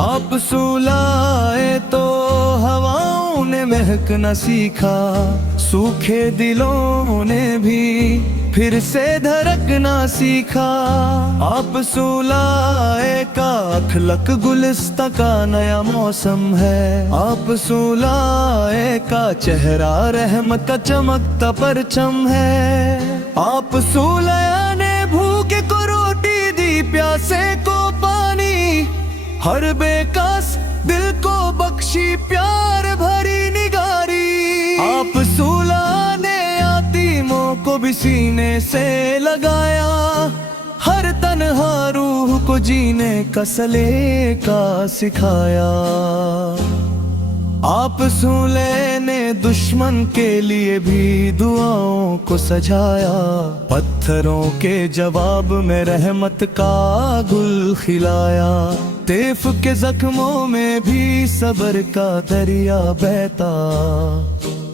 आप सुलाए तो हवाओं ने महकना सीखा, सूखे दिलों ने भी फिर से धड़कना सीखा। आप सुलाए का अखलक गुलिस्ता का नया मौसम है, आप सुलाए का चेहरा रहमत का चमकता परचम है। आप सुलाया ने भूखे को रोटी दी, प्यासे को पानी, हर बेकस दिल को बख्शी प्यार भरी निगारी। आप सूला ने यतीमों को भी सीने से लगाया, हर तन्हा रूह को जीने का सलीका सिखाया। आप सूले ने दुश्मन के लिए भी दुआओं को सजाया, पत्थरों के जवाब में रहमत का गुल खिलाया। तैफ के जख्मों में भी सब्र का दरिया बहता,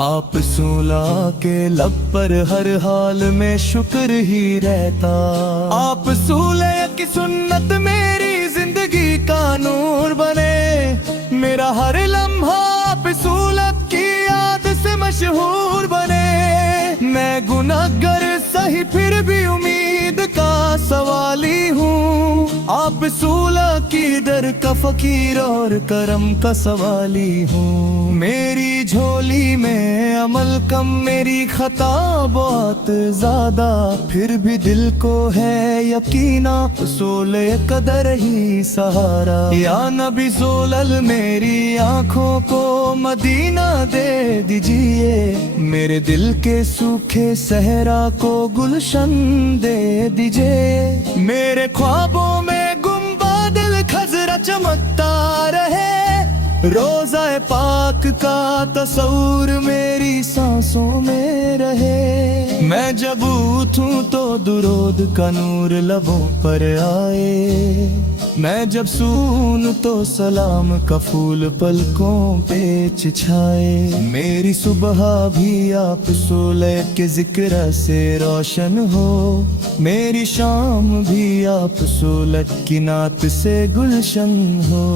आप सूला के लब पर हर हाल में शुक्र ही रहता। आप सूले की सुन्नत मेरी जिंदगी का नूर बने, मेरा हर लम्हा आप सूलत की याद से मशहूर बने। मैं गुनहगार सही फिर भी उम्मीद का सवाली हूँ, आप सूला की दर का फकीर और करम का सवाली हूँ। मेरी झोली में अमल कम, मेरी खता बहुत ज्यादा, फिर भी दिल को है यकीन आप सोले कदर ही सहारा। या नबी सोलल मेरी आंखों को मदीना दे दीजिए, मेरे दिल के सूखे सहरा को गुलशन दे दीजिए। मेरे ख्वाबों में गुम दिल खजरा चमकता रहे, रोज़ा पाक का तस्वूर मेरी सांसों में रहे। मैं जब उठूं तो दुरूद का नूर लबों पर आए, मैं जब सून तो सलाम का फूल पलकों पे छिछाए। मेरी सुबह भी आप सोले के जिक्र से रोशन हो, मेरी शाम भी आप सोलत की नात से गुलशन हो।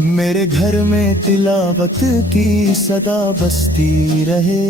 मेरे घर में तिलावत की सदा बसती रहे,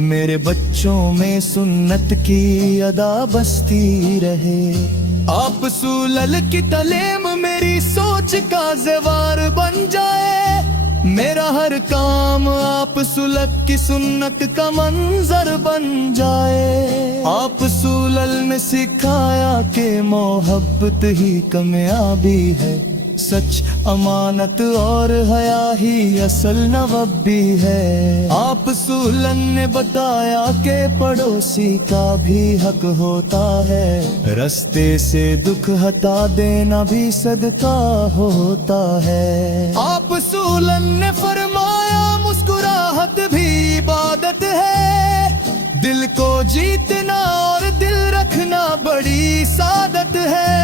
मेरे बच्चों में सुन्नत की अदा बसती रहे। आप सूलल की तलीम मेरी सोच का ज़ेवर बन जाए, मेरा हर काम आप सुलग की सुन्नत का मंजर बन जाए। आप सूलल ने सिखाया कि मोहब्बत ही कामयाबी है, सच अमानत और हया ही असल नवाबी है। आप सूलन ने बताया कि पड़ोसी का भी हक होता है, रास्ते से दुख हटा देना भी सदका होता है। आप सूलन ने फरमाया मुस्कुराहट भी इबादत है, दिल को जीतना और दिल रखना बड़ी सादत है।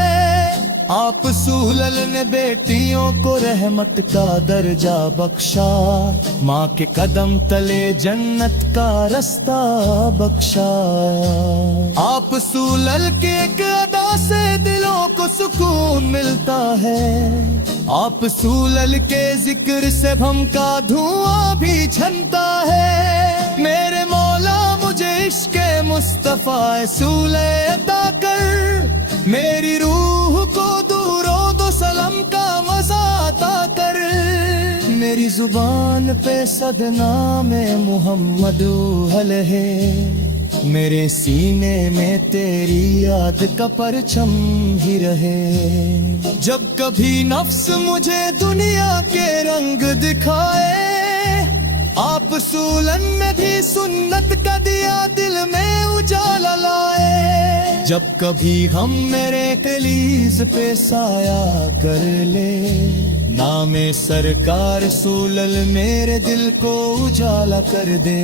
आप सूलल ने बेटियों को रहमत का दर्जा बख्शा, माँ के कदम तले जन्नत का रास्ता बख्शा। आप सूलल के एक अदा से दिलों को सुकून मिलता है, आप सूलल के जिक्र से भम का धुआं भी छनता है। मेरे मौला मुझे इश्क़ मुस्तफा सूले अता कर, मेरी रूह को दूरो दो सलम का मजा अता कर। मेरी जुबान पे सदना में मुहम्मद हल है, मेरे सीने में तेरी याद का परचम ही रहे। जब कभी नफ्स मुझे दुनिया के रंग दिखाए, आप सूलन में भी सुन्नत का दिया दिल में उजाला लाए। जब कभी हम मेरे कलीज पे साया कर ले, नामे सरकार सूलल मेरे दिल को उजाला कर दे।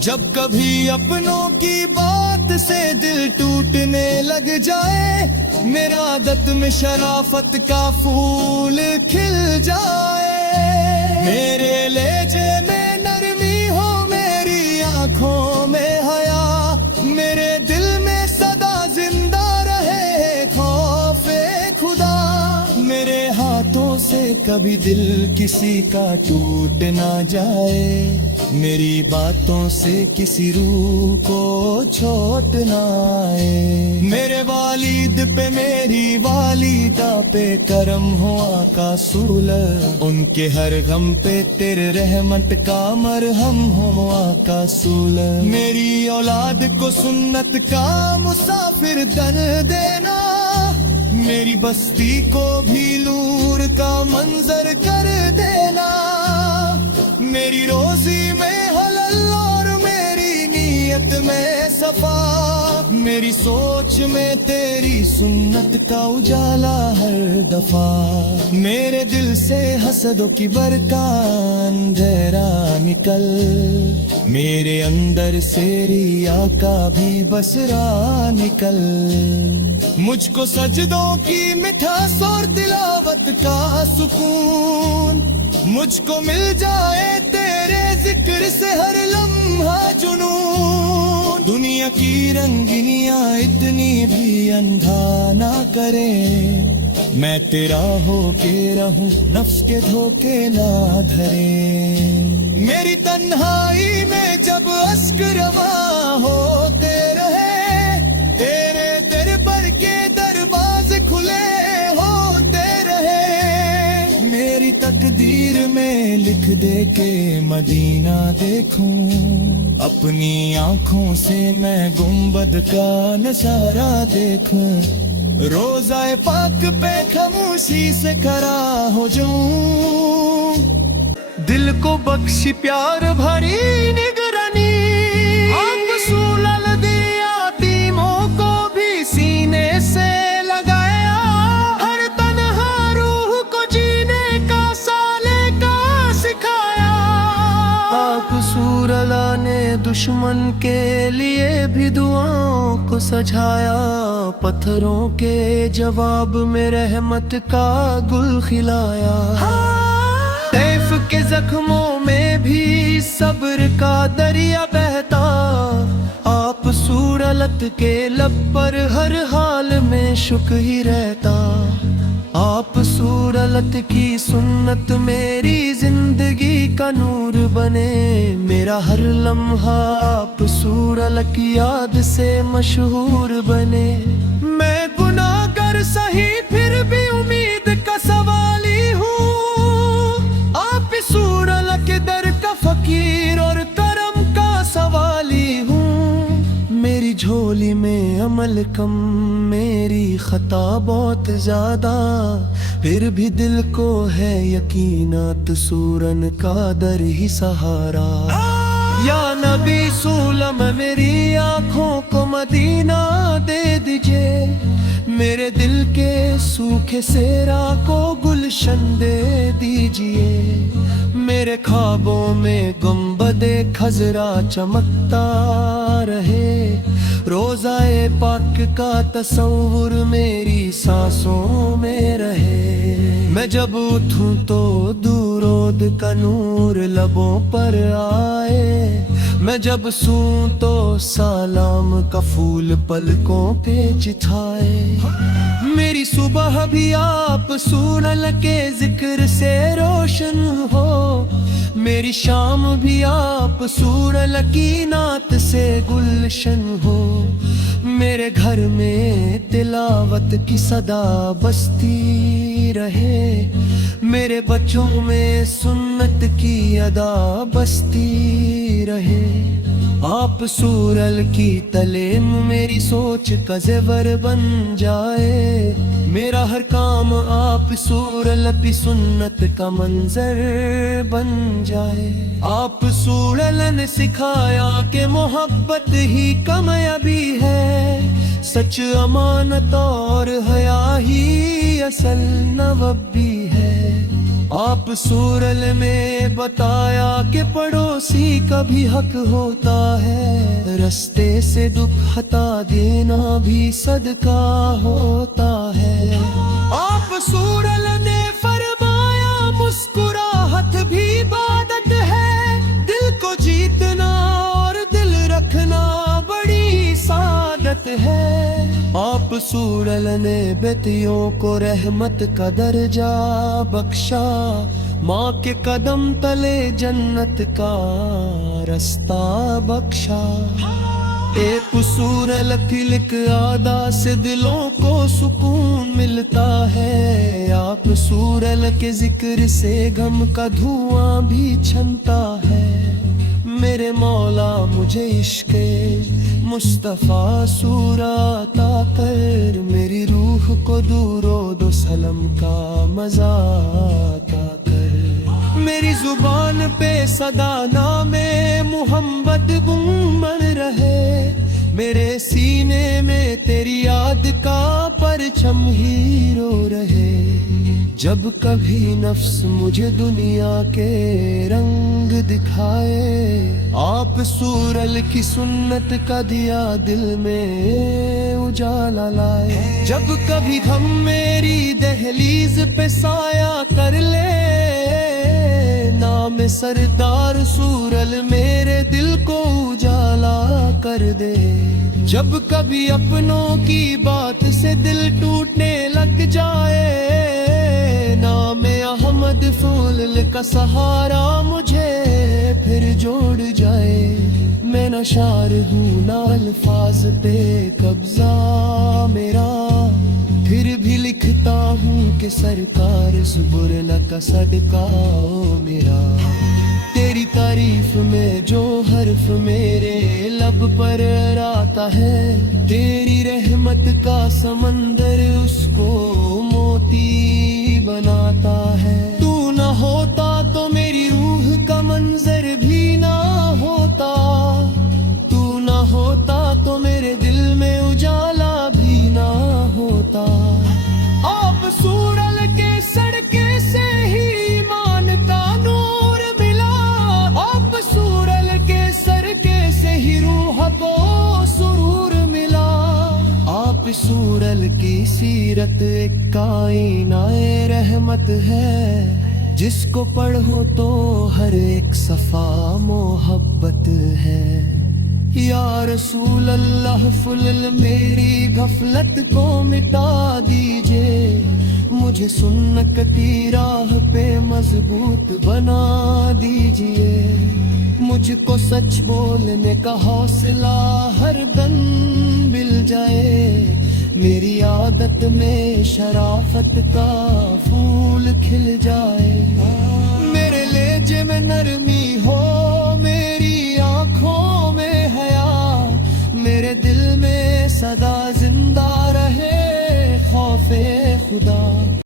जब कभी अपनों की बात से दिल टूटने लग जाए, मेरा आदत में शराफत का फूल खिल जाए। मेरे लेजे में नरमी हो, मेरी आंखों में हया, मेरे दिल में सदा जिंदा रहे खौफे खुदा। मेरे हाथ باتوں سے کبھی دل کسی کا ٹوٹ نہ جائے، میری باتوں سے کسی روح کو چوٹ نہ آئے۔ میرے والد پہ میری والدہ پہ کرم ہو آقا سول، ان کے ہر غم پہ تیرے رحمت کا مرہم ہو آقا سول۔ میری اولاد کو سنت کا مسافر دن دینا، میری بستی کو بھی نور کا منظر کر دینا، میری روزی میں حلال اور میری نیت میں صفا، میری سوچ میں تیری سنت کا اجالا ہر دفعہ، میرے دل سے حسدوں کی برکا اندھیرا نکل، میرے اندر سے ریا کا بھی بسرا نکل، مجھ کو سجدوں کی مٹھاس اور تلاوت کا سکون، مجھ کو مل جائے تیرے ذکر سے ہر لمحہ جنون، دنیا کی رنگینیاں اتنی بھی اندھا نہ کرے، میں تیرا ہو کے رہوں نفس کے دھوکے نہ دھرے، میری تنہائی میں جب اشک رواں ہوتے رہے، تیرے در پر کے دروازے کھلے ہوتے رہے، میری تقدیر میں لکھ دے کے مدینہ دیکھوں، اپنی آنکھوں سے میں گنبد کا نظارہ دیکھوں، روزہ پاک پہ خاموشی سے کھڑا ہو جاؤں، دل کو بخشی پیار بھری نگرانی، آپ سولل دیا یتیموں کو بھی سینے سے لگایا، ہر تنہا روح کو جینے کا سالے کا سکھایا، آپ سورلا نے دشمن کے لیے بھی دعاؤں کو سجایا، پتھروں کے جواب میں رحمت کا گل کھلایا، طیف کے زخموں میں بھی صبر کا دریا بہتا، آپ سورلت کے لب پر ہر حال میں شکر ہی رہتا، آپ سورلت کی سنت میری زندگی کا نور بنے، میرا ہر لمحہ آپ سورلت کی یاد سے مشہور بنے، میں گناہ گر سہی پھر بھی امید کا سوالی ہوں، آپ سورلت کے در کا فقیر اور کرم کا سوالی ہوں، میری جھولی میں عمل کم میری خطا بہت زیادہ، پھر بھی دل کو ہے یقینات سورن کا در ہی سہارا، یا نبی سولم میری آنکھوں کو مدینہ دے دیجئے، میرے دل کے سوکھے سیرا کو گلشن دے دیجئے، میرے خوابوں میں گنبد خضرا چمکتا رہے، روزہ پاک کا تصور میری سانسوں میں رہے، میں جب اٹھوں تو درود کا نور لبوں پر آئے، میں جب سوں تو سلام کا پھول پلکوں پہ چتھائے، میری صبح بھی آپ سورل کے ذکر سے روشن ہو، میری شام بھی آپ سورل کی نعت سے گلشن ہو، میرے گھر میں تلاوت کی صدا بستی رہے، میرے بچوں میں سنت کی ادا بستی رہے، آپ سورل کی تعلیم میری سوچ کا زیور بن جائے، میرا ہر کام آپ سورل کی سنت کا منظر بن جائے، آپ سورل نے سکھایا کہ محبت ہی کامیابی ہے، سچ امانت اور حیا ہی اصل نوابی ہے، آپ سورل میں بتایا کہ پڑوسی کا بھی حق ہوتا ہے، رستے سے دکھ ہٹا دینا بھی صدقہ ہوتا ہے، آپ سورل نے فرمایا مسکراہٹ بھی عبادت ہے، دل کو جیتنا اور دل رکھنا بڑی سعادت ہے، آپ सूरल ने बेटियों को रहमत का दर्जा बख्शा, माँ के कदम तले जन्नत का रास्ता बख्शा। एक सूरल तिलक आदा से दिलों को सुकून मिलता है, आप सूरल के जिक्र से गम का धुआं भी छनता है। मेरे मौला मुझे इश्क़े मुस्तफ़ा सूरा अता कर, मेरी रूह को दूरो दो सलम का मज़ा अता कर। मेरी जुबान पे सदा नामे मुहम्मद गुंमन रहे, मेरे सीने में तेरी याद का परचम हीरो रहे। जब कभी नफ्स मुझे दुनिया के रंग दिखाए, आप सूरल की सुन्नत का दिया दिल में उजाला लाए। जब कभी गम मेरी दहलीज पे साया कर ले, नाम सरदार सूरल मेरे दिल को उजाला कर दे। जब कभी अपनों की बात से दिल टूटने लग जाए, नाम अहमद फूल का सहारा मुझे फिर जोड़ जाए। मैं न शार हूँ ना अल्फाज पे कब्जा मेरा, फिर भी लिखता हूँ कि सरकार सुबुरन का सदका ओ मेरा। तेरी तारीफ में जो हर्फ मेरे लब पर आता है, तेरी रहमत का समंदर उसको मोती बनाता है। तू न होता तो मेरी रूह का मंजर भी ना होता, तू न होता तो मेरे दिल में उजाला भी ना होता। आप सूरल के सड़के से ही ईमान का नूर मिला, आप सूरल के सड़के से ही रूह को सुरूर मिला। आप सूरल की सीरत एक कायनाए रहमत है, जिसको पढ़ो तो हर एक सफा मोहब्बत है। या रसूल अल्लाह फुल मेरी गफलत को मिटा दीजिए, मुझे सुन्नत की राह पे मजबूत बना दीजिए। मुझको सच बोलने का हौसला हर दम मिल जाए, मेरी आदत में शराफत का फूल खिल जाए। मेरे लहजे में नरमी हो, मेरी आँखों में हया, मेरे दिल में सदा जिंदा रहे खौफे खुदा।